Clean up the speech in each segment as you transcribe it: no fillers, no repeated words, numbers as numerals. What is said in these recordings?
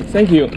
Thank you。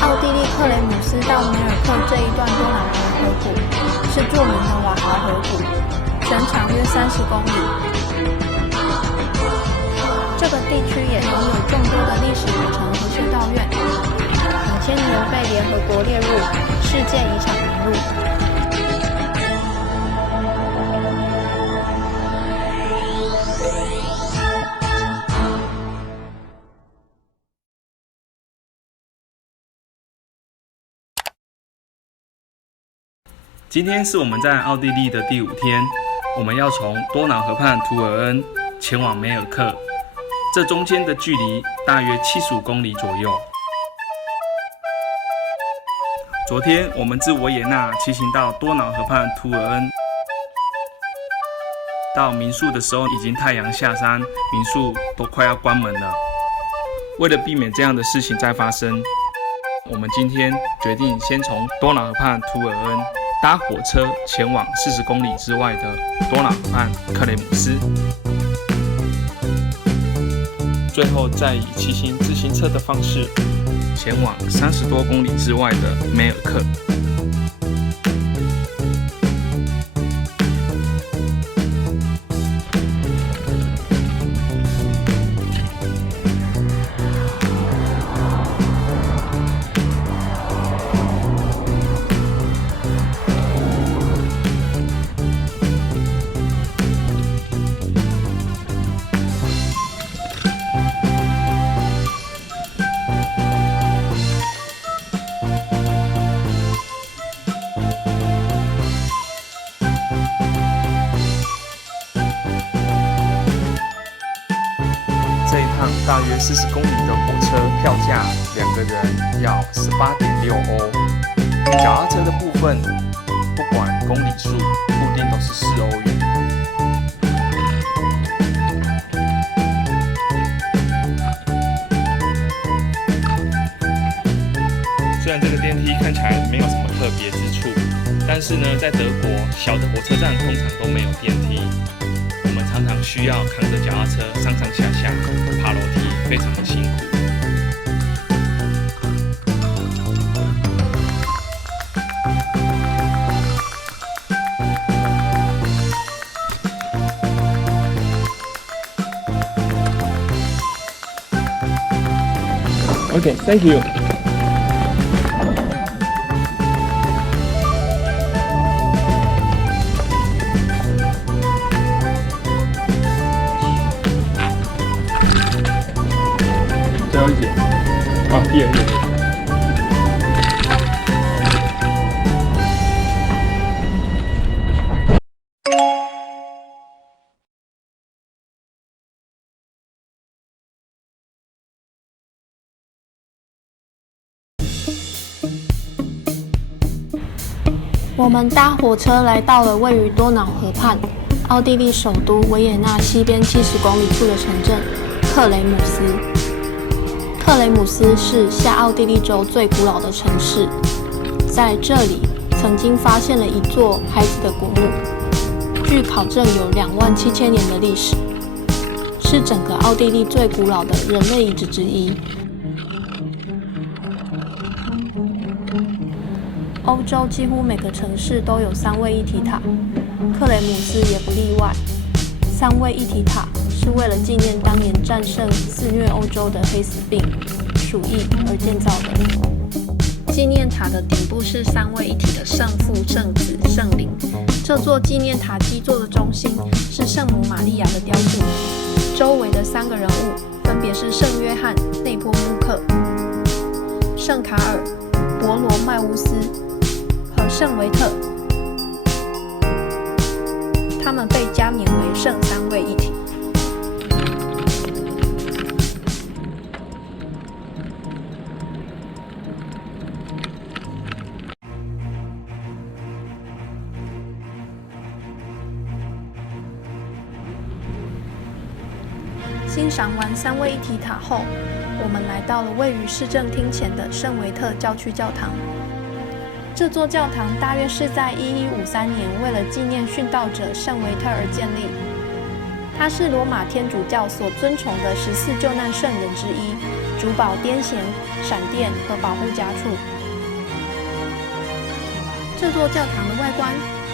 奥地利克雷姆斯到梅尔克这一段多瑙河河谷是著名的瓦豪河谷，全长约30公里。这个地区也拥有众多的历史古城和修道院，2000年被联合国列入世界遗产名录。今天是我们在奥地利的第5天，我们要从多瑙河畔图尔恩前往梅尔克，这中间的距离大约75公里左右。昨天我们自维也纳骑行到多瑙河畔图尔恩，到民宿的时候已经太阳下山，民宿都快要关门了。为了避免这样的事情再发生，我们今天决定先从多瑙河畔图尔恩搭火车前往40公里之外的多瑙河畔克雷姆斯，最后再以骑行自行车的方式前往30多公里之外的梅尔克。大约40公里的火车票价，2个人要18.6欧。脚踏车的部分，不管公里数，固定都是4欧元。虽然这个电梯看起来没有什么特别之处，但是呢，在德国小的火车站通常都没有电梯。我们常常需要扛着脚踏车上上下下爬楼梯，非常的辛苦。Okay, thank you. 最后一节，第二节。我们搭火车来到了位于多瑙河畔、奥地利首都维也纳西边70公里处的城镇克雷姆斯。克雷姆斯是下奥地利州最古老的城市，在这里曾经发现了一座孩子的古墓，据考证有27000年的历史，是整个奥地利最古老的人类遗址之一。欧洲几乎每个城市都有3位一体塔，克雷姆斯也不例外。3位一体塔是为了纪念当年战胜肆虐欧洲的黑死病、鼠疫而建造的。纪念塔的顶部是3位一体的圣父、圣子、圣灵。这座纪念塔基座的中心是圣母玛利亚的雕塑，周围的3个人物分别是圣约翰、内波夫克、圣卡尔、博罗迈乌斯和圣维特，他们被加冕为圣3位一体。欣赏完3位一体塔后，我们来到了位于市政厅前的圣维特教区教堂。这座教堂大约是在1153年为了纪念殉道者圣维特而建立。他是罗马天主教所尊崇的14救难圣人之一，主保癫痫、闪电和保护家畜。这座教堂的外观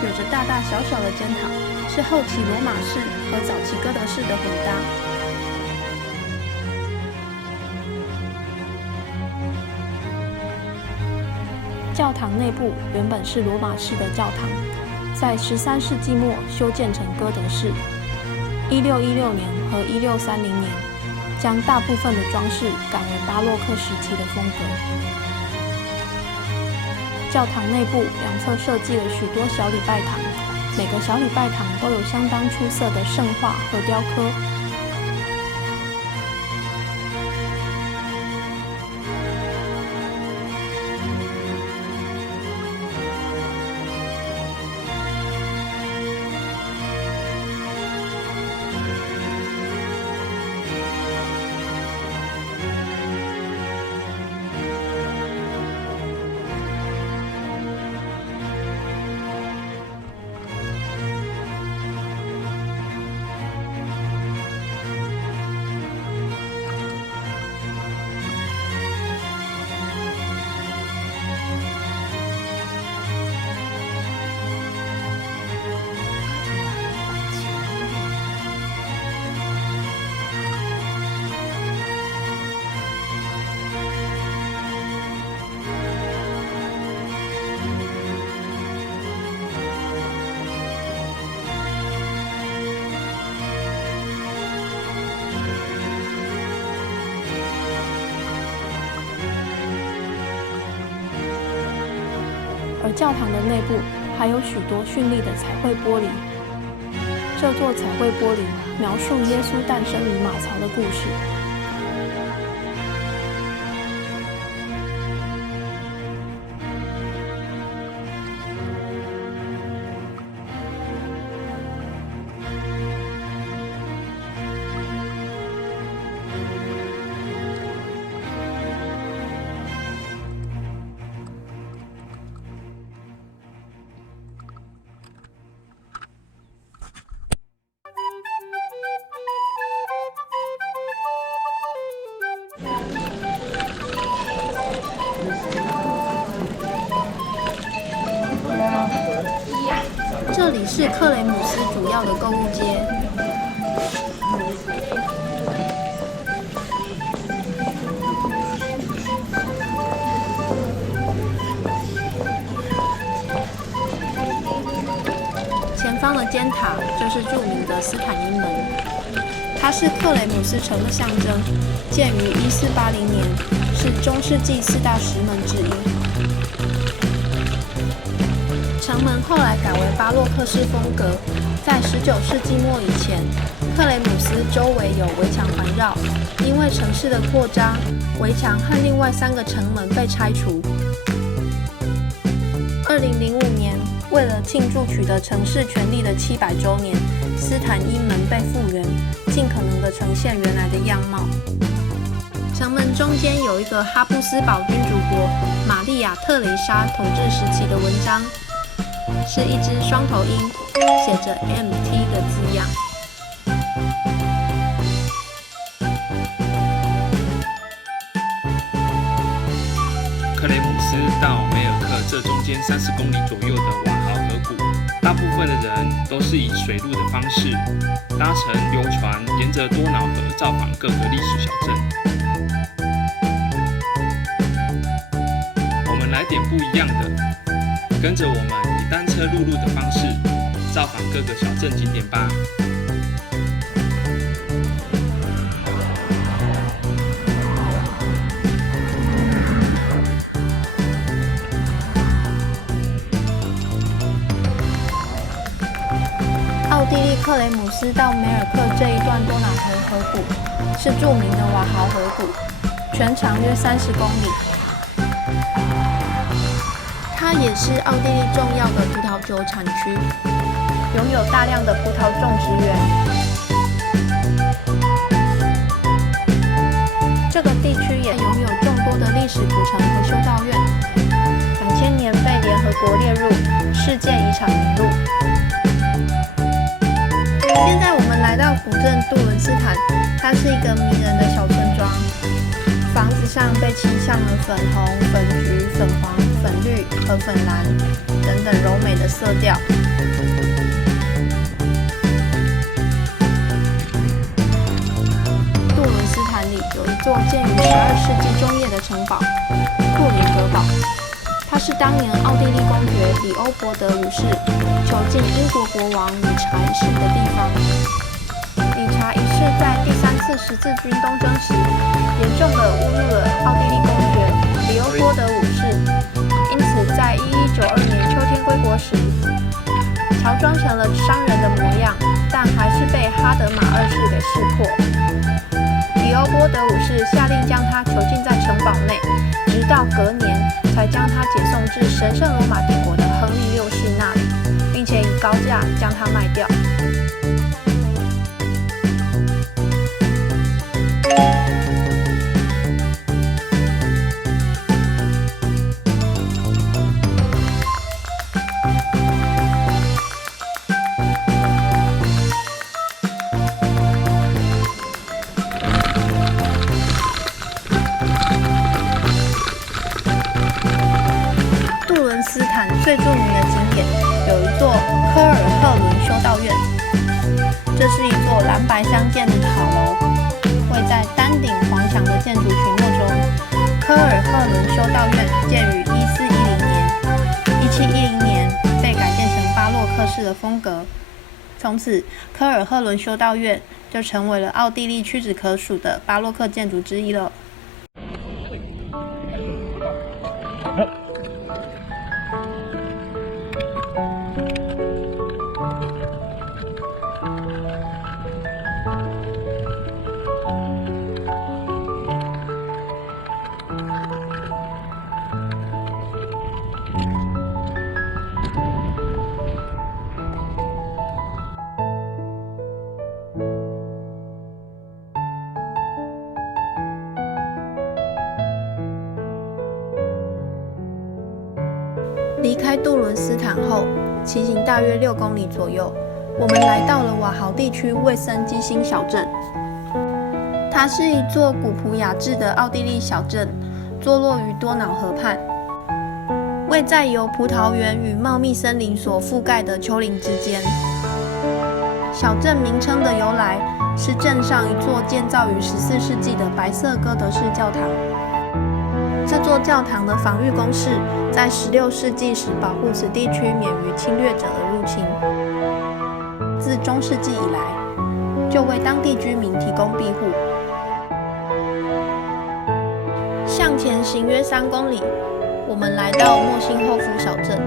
有着大大小小的尖塔，是后期罗马式和早期哥德式的混搭。教堂内部原本是罗马式的教堂，在13世纪末修建成哥德式。1616年和1630年，将大部分的装饰改为巴洛克时期的风格。教堂内部两侧设计了许多小礼拜堂，每个小礼拜堂都有相当出色的圣画和雕刻。而教堂的内部还有许多绚丽的彩绘玻璃。这座彩绘玻璃描述耶稣诞生于马槽的故事。这里是克雷姆斯主要的购物街。前方的尖塔就是著名的斯坦因门，它是克雷姆斯城的象征，建于1480年，是中世纪4大石门之一。城门后来改为巴洛克式风格，在19世纪末以前，克雷姆斯周围有围墙环绕，因为城市的扩张，围墙和另外3个城门被拆除。2005年，为了庆祝取得城市权利的700周年，斯坦因门被复原，尽可能地呈现原来的样貌。城门中间有一个哈布斯堡君主国玛丽亚特蕾莎统治时期的文章，是一只双头鹰，写着 MT 的字样。克雷姆斯到梅尔克这中间30公里左右的瓦豪河谷，大部分的人都是以水路的方式搭乘游船，沿着多瑙河造访各个历史小镇。我们来点不一样的，跟着我们以单车陆路的方式造访各个小镇景点吧。奥地利克雷姆斯到梅尔克这一段多瑙河河谷是著名的瓦豪河谷，全长约30公里。它也是奥地利重要的葡萄酒产区，拥有大量的葡萄种植园。这个地区也拥有众多的历史古城和修道院，2000年被联合国列入世界遗产名录。现在我们来到到古镇杜伦斯坦，它是一个迷人的小村庄，房子上被漆上了粉红、粉橘、粉黄、粉绿和粉蓝等等柔美的色调。杜伦斯坦里有一座建于12世纪中叶的城堡——库林格堡。它是当年奥地利公爵里欧伯德五世囚禁英国国王理查一世的地方。理查一世在第3次十字军东征时，严重地侮辱了奥地利公爵里欧伯德五世，因此在1192年秋天归国时，乔装成了商人的模样，但还是被哈德玛二世给识破。里欧波德五世下令将他囚禁在城堡内，直到隔年才将他解送至神圣罗马帝国的亨利六世那里，并且以高价将他卖掉。斯坦最著名的景点有一座科尔赫伦修道院，这是一座蓝白相间的塔楼，位在丹顶黄墙的建筑群落中。科尔赫伦修道院建于1410年，1710年被改建成巴洛克式的风格，从此科尔赫伦修道院就成为了奥地利屈指可数的巴洛克建筑之一了。离开杜伦斯坦后，骑行大约6公里左右，我们来到了瓦豪地区魏森基辛小镇。它是一座古朴雅致的奥地利小镇，坐落于多瑙河畔，位在由葡萄园与茂密森林所覆盖的丘陵之间。小镇名称的由来是镇上一座建造于14世纪的白色哥德式教堂。这座教堂的防御工事在16世纪时保护此地区免于侵略者的入侵。自中世纪以来，就为当地居民提供庇护。向前行约3公里，我们来到莫辛霍夫小镇。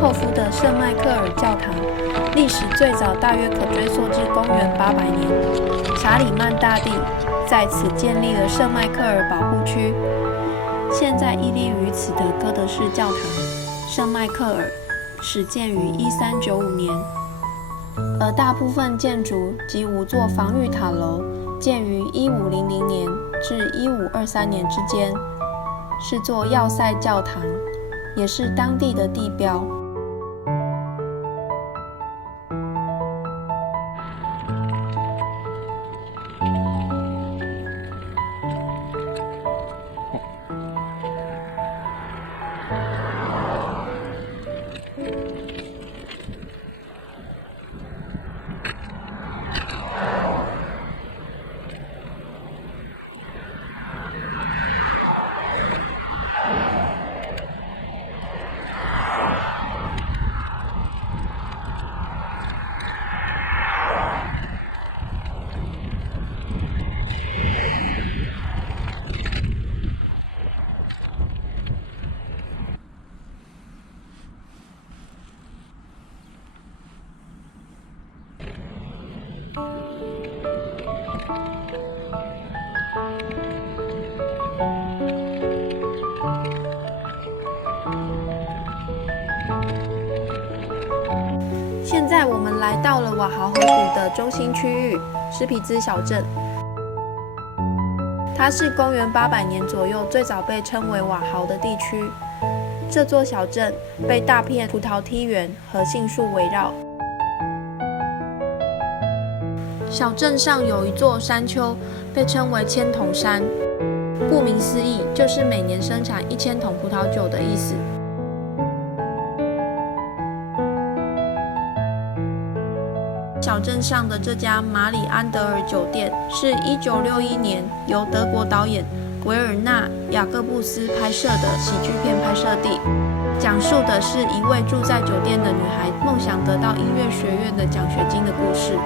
霍夫的圣迈克尔教堂历史最早大约可追溯至公元800年，查理曼大帝在此建立了圣迈克尔保护区。现在屹立于此的哥德式教堂圣迈克尔始建于1395年，而大部分建筑及5座防御塔楼建于1500年至1523年之间，是座要塞教堂，也是当地的地标。现在我们来到了瓦豪河谷的中心区域施皮兹小镇，它是公元800年左右最早被称为瓦豪的地区。这座小镇被大片葡萄梯园和杏树围绕。小镇上有一座山丘，被称为千桶山，顾名思义，就是每年生产1000桶葡萄酒的意思。小镇上的这家马里安德尔酒店是1961年由德国导演维尔纳·雅各布斯拍摄的喜剧片拍摄地，讲述的是一位住在酒店的女孩梦想得到音乐学院的奖学金的故事。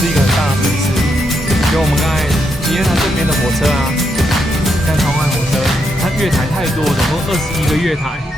是一个很大的城市。就我们刚才体验它这边的火车啊，看窗外火车，它月台太多，总共21个月台。